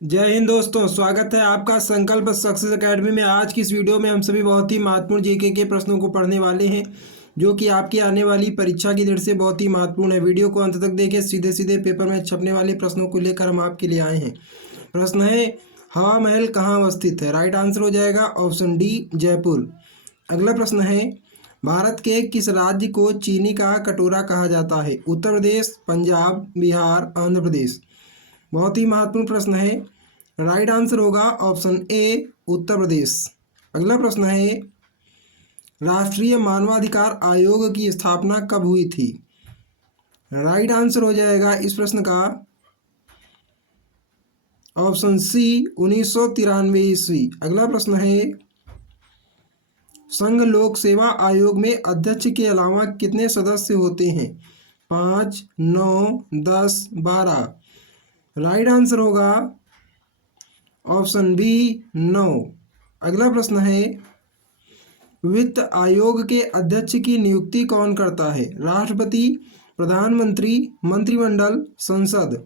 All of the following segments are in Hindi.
जय हिंद दोस्तों, स्वागत है आपका संकल्प सक्सेस एकेडमी में। आज की इस वीडियो में हम सभी बहुत ही महत्वपूर्ण जीके के प्रश्नों को पढ़ने वाले हैं, जो कि आपकी आने वाली परीक्षा की दृष्टि से बहुत ही महत्वपूर्ण है। वीडियो को अंत तक देखें, सीधे सीधे पेपर में छपने वाले प्रश्नों को लेकर हम आपके लिए आए हैं। प्रश्न है, हवा महल कहाँ अवस्थित है? राइट आंसर हो जाएगा ऑप्शन डी, जयपुर। अगला प्रश्न है, भारत के किस राज्य को चीनी का कटोरा कहा जाता है? उत्तर प्रदेश, पंजाब, बिहार, आंध्र प्रदेश। बहुत ही महत्वपूर्ण प्रश्न है। राइट आंसर होगा ऑप्शन ए, उत्तर प्रदेश। अगला प्रश्न है, राष्ट्रीय मानवाधिकार आयोग की स्थापना कब हुई थी? राइट आंसर हो जाएगा इस प्रश्न का ऑप्शन सी, 1993 ईस्वी। अगला प्रश्न है, संघ लोक सेवा आयोग में अध्यक्ष के अलावा कितने सदस्य होते हैं? 5, 9, 10, 12। राइट आंसर होगा ऑप्शन बी, 9। अगला प्रश्न है, वित्त आयोग के अध्यक्ष की नियुक्ति कौन करता है? राष्ट्रपति, प्रधानमंत्री, मंत्रिमंडल, संसद।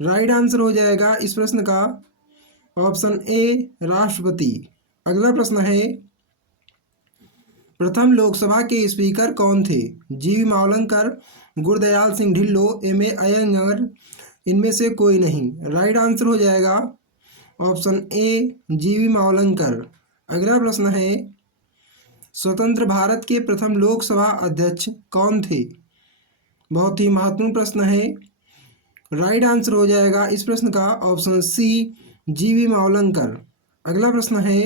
राइट आंसर हो जाएगा इस प्रश्न का ऑप्शन ए, राष्ट्रपति। अगला प्रश्न है, प्रथम लोकसभा के स्पीकर कौन थे? जीवी मावलंकर, गुरदयाल सिंह ढिल्लों, एम.ए. अयंगर, इनमें से कोई नहीं। राइट आंसर हो जाएगा ऑप्शन ए, जीवी मावलंकर। अगला प्रश्न है, स्वतंत्र भारत के प्रथम लोकसभा अध्यक्ष कौन थे? बहुत ही महत्वपूर्ण प्रश्न है। राइट आंसर हो जाएगा इस प्रश्न का ऑप्शन सी, जीवी मावलंकर। अगला प्रश्न है,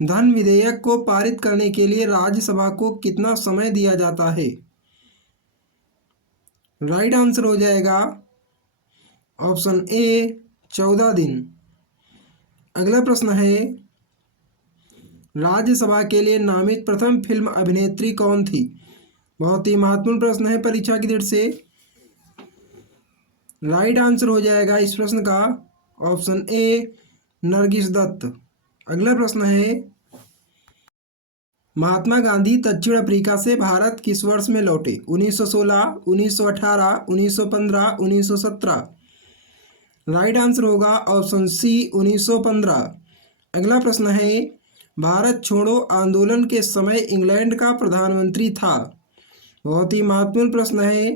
धन विधेयक को पारित करने के लिए राज्यसभा को कितना समय दिया जाता है? राइट आंसर हो जाएगा ऑप्शन ए, 14 दिन। अगला प्रश्न है, राज्यसभा के लिए नामित प्रथम फिल्म अभिनेत्री कौन थी? बहुत ही महत्वपूर्ण प्रश्न है परीक्षा की दृष्टि से। राइट आंसर हो जाएगा इस प्रश्न का ऑप्शन ए, नरगिस दत्त। अगला प्रश्न है, महात्मा गांधी दक्षिण अफ्रीका से भारत किस वर्ष में लौटे? 1916, 1918, 1915, 1917। राइट आंसर होगा ऑप्शन सी, 1915। अगला प्रश्न है, भारत छोड़ो आंदोलन के समय इंग्लैंड का प्रधानमंत्री था? बहुत ही महत्वपूर्ण प्रश्न है।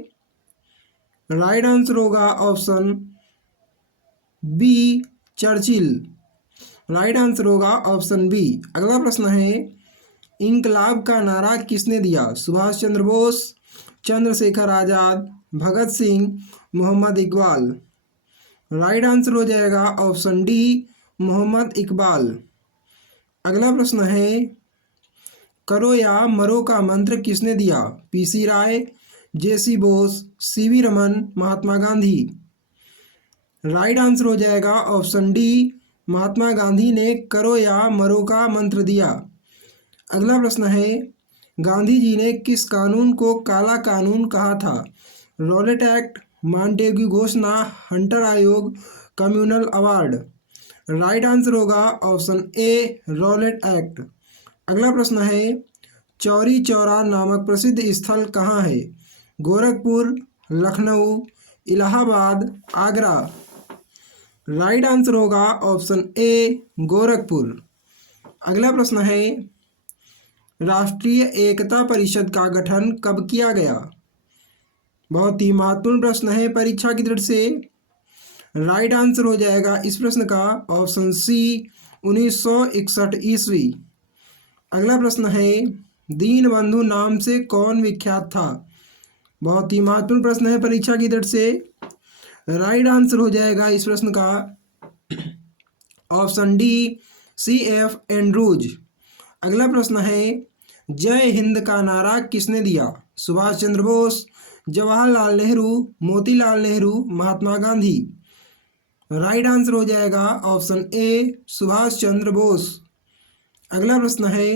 राइट आंसर होगा option B, Churchill. Right answer होगा ऑप्शन बी। अगला प्रश्न है, इंकलाब का नारा किसने दिया? सुभाष चंद्र बोस, चंद्रशेखर आजाद, भगत सिंह, मोहम्मद इकबाल। राइट आंसर हो जाएगा ऑप्शन डी, मोहम्मद इकबाल। अगला प्रश्न है, करो या मरो का मंत्र किसने दिया? पीसी राय, जेसी Bose, CV Raman, Mahatma Gandhi. Right answer हो जाएगा ऑप्शन डी, महात्मा गांधी ने करो या मरो का मंत्र दिया। अगला प्रश्न है, गांधी जी ने किस कानून को काला कानून कहा था? रॉलेट एक्ट, मॉन्टेग्यू घोषणा, हंटर आयोग, कम्युनल अवार्ड। राइट आंसर होगा ऑप्शन ए, रॉलेट एक्ट। अगला प्रश्न है, चौरी चौरा नामक प्रसिद्ध स्थल कहाँ है? गोरखपुर, लखनऊ, इलाहाबाद, आगरा। राइट आंसर होगा ऑप्शन ए, गोरखपुर। अगला प्रश्न है, राष्ट्रीय एकता परिषद का गठन कब किया गया? बहुत ही महत्वपूर्ण प्रश्न है परीक्षा की दृष्टि से। राइट आंसर हो जाएगा इस प्रश्न का ऑप्शन सी, 1961 ईस्वी। अगला प्रश्न है, दीनबंधु नाम से कौन विख्यात था? बहुत ही महत्वपूर्ण प्रश्न है परीक्षा की दृष्टि से। राइट आंसर हो जाएगा इस प्रश्न का ऑप्शन डी, C.F. एंड्रूज। अगला प्रश्न है, जय हिंद का नारा किसने दिया? सुभाष चंद्र बोस, जवाहरलाल नेहरू, मोतीलाल नेहरू, महात्मा गांधी। राइट आंसर हो जाएगा ऑप्शन ए, सुभाष चंद्र बोस। अगला प्रश्न है,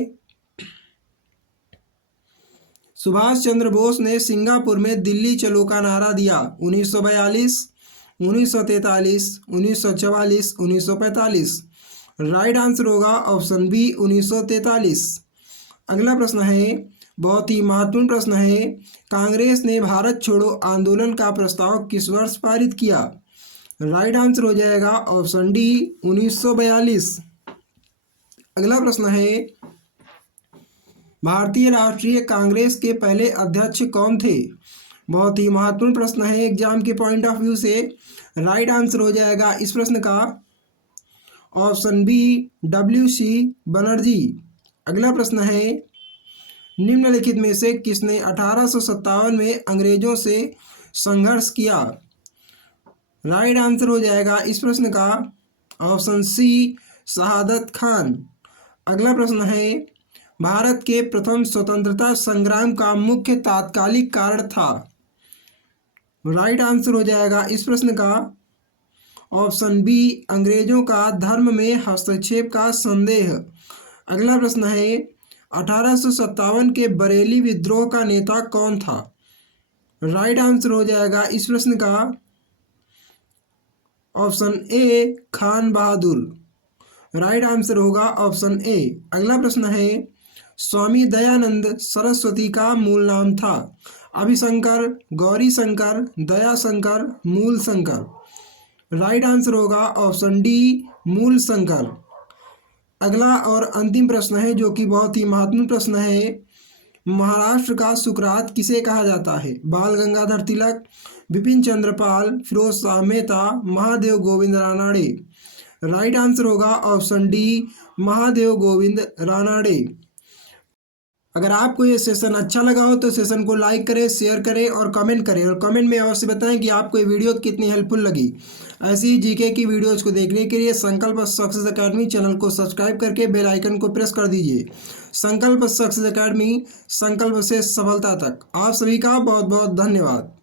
सुभाष चंद्र बोस ने सिंगापुर में दिल्ली चलो का नारा दिया 1942, 1943, 1944, 1945। राइट आंसर होगा ऑप्शन बी, 1943। अगला प्रश्न है, बहुत ही महत्वपूर्ण प्रश्न है, कांग्रेस ने भारत छोड़ो आंदोलन का प्रस्ताव किस वर्ष पारित किया? राइट आंसर हो जाएगा ऑप्शन डी 1942। अगला प्रश्न है, भारतीय राष्ट्रीय कांग्रेस के पहले अध्यक्ष कौन थे? बहुत ही महत्वपूर्ण प्रश्न है एग्जाम के पॉइंट ऑफ व्यू से। राइट आंसर हो जाएगा इस प्रश्न का ऑप्शन बी WC बनर्जी। अगला प्रश्न है, निम्नलिखित में से किसने 1857 में अंग्रेजों से संघर्ष किया? राइट आंसर हो जाएगा इस प्रश्न का ऑप्शन सी शहादत खान। अगला प्रश्न है, भारत के प्रथम स्वतंत्रता संग्राम का मुख्य तात्कालिक कारण था? राइट आंसर हो जाएगा इस प्रश्न का ऑप्शन बी अंग्रेजों का धर्म में हस्तक्षेप का संदेह। अगला प्रश्न है, 1857 के बरेली विद्रोह का नेता कौन था? राइट आंसर हो जाएगा इस प्रश्न का option A Khan Bahadur. Right answer होगा ऑप्शन ए। अगला प्रश्न है, स्वामी दयानंद सरस्वती का मूल नाम था? अभिशंकर, गौरी शंकर, दया शंकर, मूल शंकर। राइट आंसर होगा ऑप्शन डी मूल शंकर। अगला और अंतिम प्रश्न है जो कि बहुत ही महत्वपूर्ण प्रश्न है, महाराष्ट्र का सुकरात किसे कहा जाता है? बाल गंगाधर तिलक, बिपिन चंद्र पाल, फिरोज शाह मेहता, महादेव गोविंद रानाडे। राइट आंसर होगा ऑप्शन डी महादेव गोविंद रानाडे। अगर आपको ये सेशन अच्छा लगा हो तो सेशन को लाइक करें, शेयर करें और कमेंट करें, और कमेंट में अवश्य बताएं कि आपको ये वीडियो कितनी हेल्पफुल लगी। ऐसी ही जीके की वीडियोज़ को देखने के लिए संकल्प सक्सेस एकेडमी चैनल को सब्सक्राइब करके बेल आइकन को प्रेस कर दीजिए। संकल्प सक्सेस एकेडमी, संकल्प से सफलता तक। आप सभी का बहुत बहुत धन्यवाद।